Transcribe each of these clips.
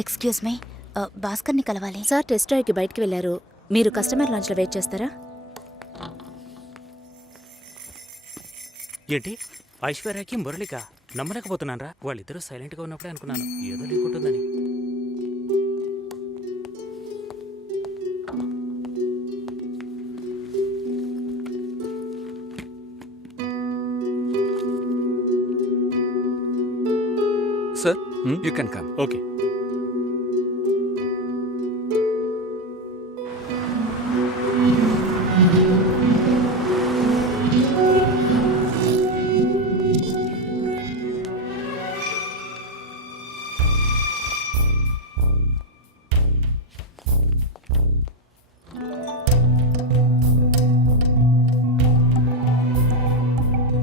Excuse me, భాస్కర్ని కలవాలి. Sir test డ్రైవ్కి బయటికి వెళ్ళారు. మీరు కస్టమర్ లాంచ్లో వెయిట్ చేస్తారా? ఏంటి ఐశ్వర్యకి మురళిక నమ్మలేకపోతున్నానరా. వాళ్ళిద్దరూ సైలెంట్గా ఉన్నప్పుడే అనుకున్నాను ఏదో లింక్ ఉంటుందని. Sir you can come. Okay.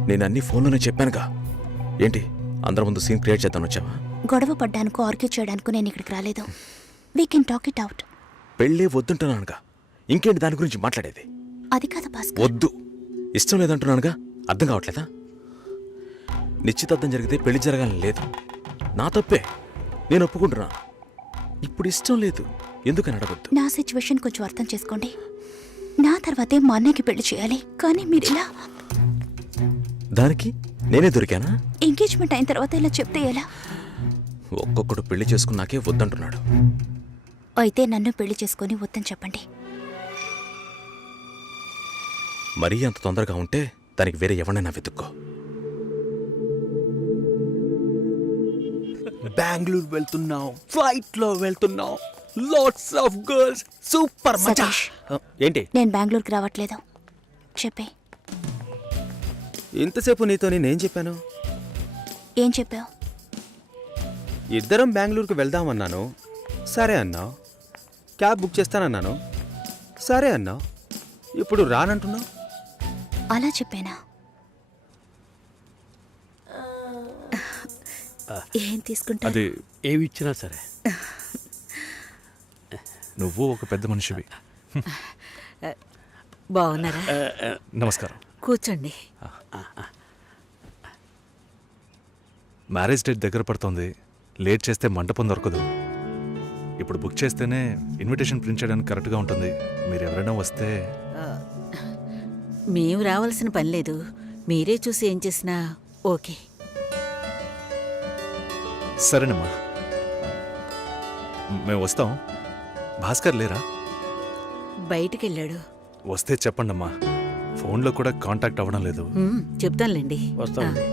నేను అన్ని ఫోన్లోనే చెప్పానుగా. ఏంటి అందరి ముందు సీన్ క్రియేట్ చేద్దాం వచ్చావా? గొడవ పడ్డానుకో, ఆర్గ్యూ చేయడానికి నేను ఇక్కడికి రాలేదు. We can talk it out. పెళ్ళే వద్దుంటున్నానుగా, ఇంకేంటి దాని గురించి మాట్లాడేది? అది కాదు భాస్కర్. వద్దు, ఇష్టం లేదంటున్నానుగా. అర్థం కావట్లేదా? నిశ్చితార్థం జరిగితే పెళ్లి జరగాలని లేదు, నా తప్పే, నేను ఒప్పుకుంటున్నా. ఇప్పుడు ఇష్టం లేదు, ఎందుకని అడగొద్దు. నా సిచ్యువేషన్ కొంచెం అర్థం చేసుకోండి. నా తర్వాతే మా అన్నయ్యకి పెళ్లి చేయాలి, కానీ మీరు ఇలా. దానికి నేనే దొరికానా? ఎంగేజ్మెంట్ అయిన తర్వాత ఇలా చెప్తే ఎలా? ఒక్కొక్కడు పెళ్లి చేసుకున్నాకే వద్దంటున్నాడు. అయితే నన్ను పెళ్లి చేసుకొని వద్దని చెప్పండి. మరీ అంత తొందరగా ఉంటే దానికి వేరే ఎవరినైనా వెతుక్కో. బెంగళూరు వెళ్తున్నాం, ఫ్లైట్ లో వెళ్తున్నాం, లాట్స్ ఆఫ్ గర్ల్స్, సూపర్ మచా. సతీష్, ఏంటి నేను బెంగళూరుకి రావట్లేదు చెప్పే. ఇంతసేపు నీతో నేనేం చెప్పాను? ఏం చెప్పావు? ఇద్దరం బెంగళూరుకు వెళ్దామన్నాను, సరే అన్నావు. క్యాబ్ బుక్ చేస్తానన్నాను, సరే అన్నావు. ఇప్పుడు రానంటున్నావు. అలా చెప్పానా? ఏం తీసుకుంటా? అది ఏమి ఇచ్చినా సరే. నువ్వు ఒక పెద్ద మనిషివి. బాగున్నారా? నమస్కారం. కూర్చోండి. మ్యారేజ్ డేట్ దగ్గర పడుతోంది, లేట్ చేస్తే మంటపం దొరకదు. ఇప్పుడు బుక్ చేస్తేనే ఇన్విటేషన్ ప్రింట్ చేయడానికి కరెక్ట్గా ఉంటుంది. మీరు ఎవరైనా వస్తే. మేము రావాల్సిన పని లేదు, మీరే చూసి ఏం చేసినా ఓకే. సరేనమ్మా, మేము వస్తాం. భాస్కర్ లేరా? బయటికెళ్ళాడు. వస్తే చెప్పండమ్మా, ఫోన్లో కూడా కాంటాక్ట్ అవ్వడం లేదు. చెప్తానులేండి. వస్తామండి.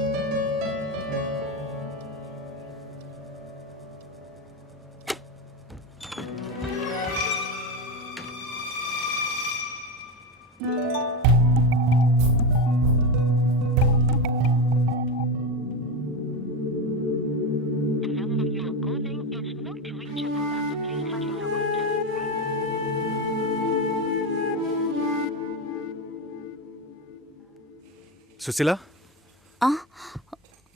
సుశీల, ఆ?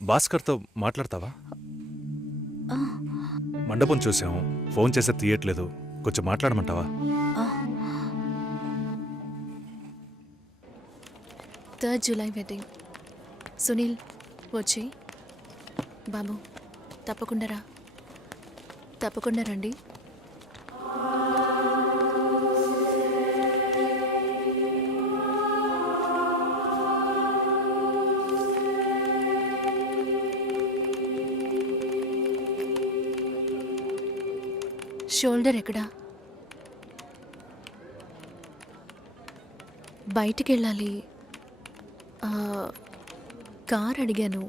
భాస్కర్తో మాట్లాడతావా? మండపం చూసాం, ఫోన్ చేస్తే తీయట్లేదు, కొంచెం మాట్లాడమంటావా? 3rd July wedding. సునీల్ వచ్చి. బాబు తప్పకుండా రండి. షోల్డర్ ఎక్కడా? బయటికి వెళ్ళాలి. కార్ అడిగాను.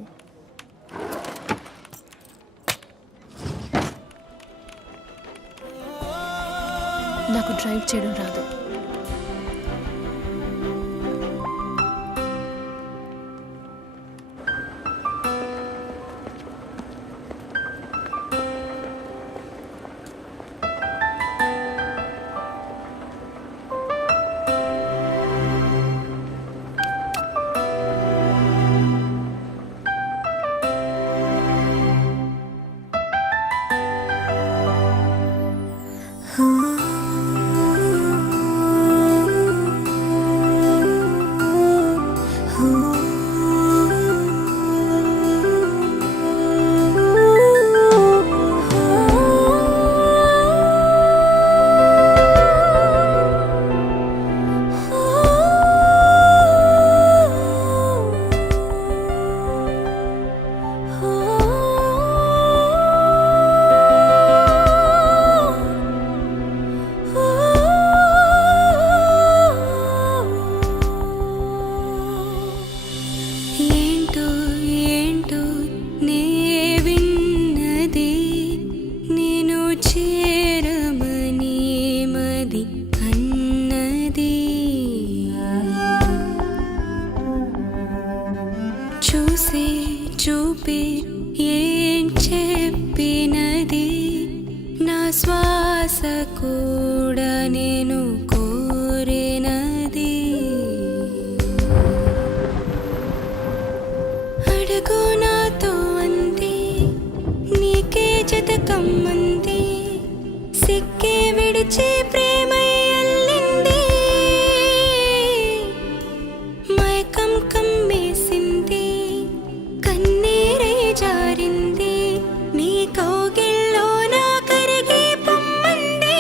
నాకు డ్రైవ్ చేయడం రాదు. చూపి ఏం చెప్పినది నా శ్వాస కూడా నేను కోరినది అడుగు నాతో అంది నీకే జతకమ్మంది సిక్కే విడిచి ప్రేమై అల్లింది మైకం కమ్మేసింది కన్నీరై జారింది నీ కౌగిల్లో నా కరిగి పొమ్మంది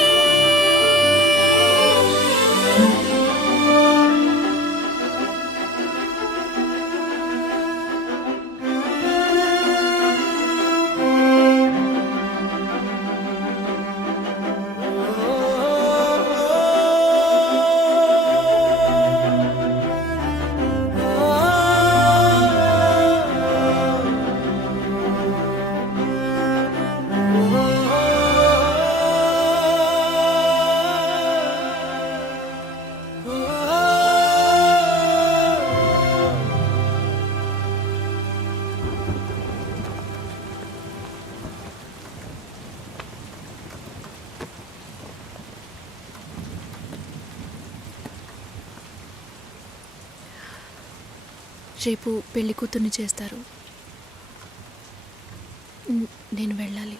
రేపు పెళ్లి కూతుర్ని చేస్తారు. నేను వెళ్ళాలి.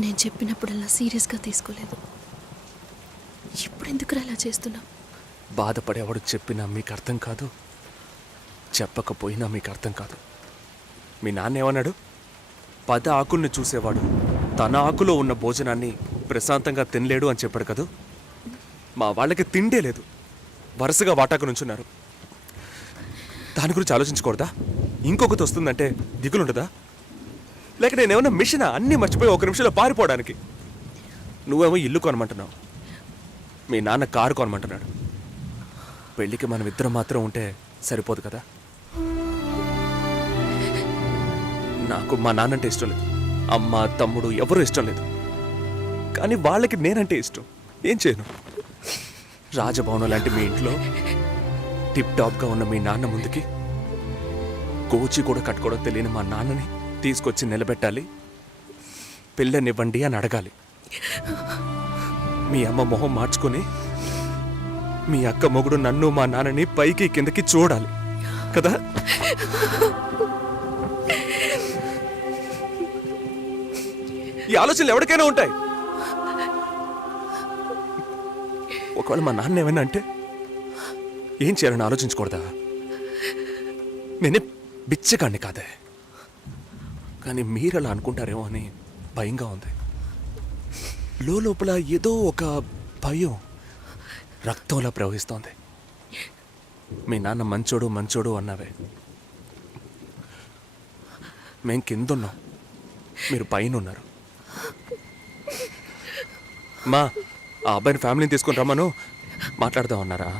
నేను చెప్పినప్పుడల్లా సీరియస్గా తీసుకోలేదు. ఇప్పుడు ఎందుకు అలా చేస్తున్నా? బాధపడేవాడు చెప్పినా మీకు అర్థం కాదు, చెప్పకపోయినా మీకు అర్థం కాదు. మీ నాన్న ఏమన్నాడు? 10 ఆకుల్ని చూసేవాడు తన ఆకులో ఉన్న భోజనాన్ని ప్రశాంతంగా తినలేడు అని చెప్పాడు కదా. మా వాళ్ళకి తిండే లేదు, వరుసగా వాటాకు నుంచున్నారు. దాని గురించి ఆలోచించకూడదా? ఇంకొకటి వస్తుందంటే దిగులుండదా? లేక నేనేమన్నా మిషనా అన్నీ మర్చిపోయి 1 నిమిషంలో పారిపోవడానికి? నువ్వేమో ఇల్లు కొనమంటున్నావు, మీ నాన్న కారు కొనమంటున్నాడు. పెళ్ళికి మనం ఇద్దరం మాత్రం ఉంటే సరిపోదు కదా. నాకు మా నాన్నంటే ఇష్టం లేదు, అమ్మ తమ్ముడు ఎవరూ ఇష్టం లేదు. కానీ వాళ్ళకి నేనంటే ఇష్టం. ఏం చేయను? రాజభవనం లాంటి మీ ఇంట్లో టిప్ టాప్గా ఉన్న మీ నాన్న ముందుకి కోచి కూడా కట్టుకోవడం తెలియని మా నాన్నని తీసుకొచ్చి నిలబెట్టాలి. పిల్లనివ్వండి అని అడగాలి. మీ అమ్మ మొహం మార్చుకొని మీ అక్క మొగుడు నన్ను మా నాన్నని పైకి కిందకి చూడాలి కదా. ఈ ఆలోచనలు ఎవరికైనా ఉంటాయి. ఒకవేళ మా నాన్న ఏమైనా అంటే ఏం చేయాలని ఆలోచించకూడదా? నేనే బిచ్చగాడిని కాదే, కానీ మీరు అలా అనుకుంటారేమో అని భయంగా ఉంది. లోపల ఏదో ఒక భయం రక్తంలా ప్రవహిస్తోంది. మీ నాన్న మంచోడు మంచోడు అన్నావే, మేం కిందున్నాం, మీరు పైన ఉన్నారు. మా ఆ అబ్బాయిని ఫ్యామిలీని తీసుకొని రమ్మను, మాట్లాడదాం అన్నారా?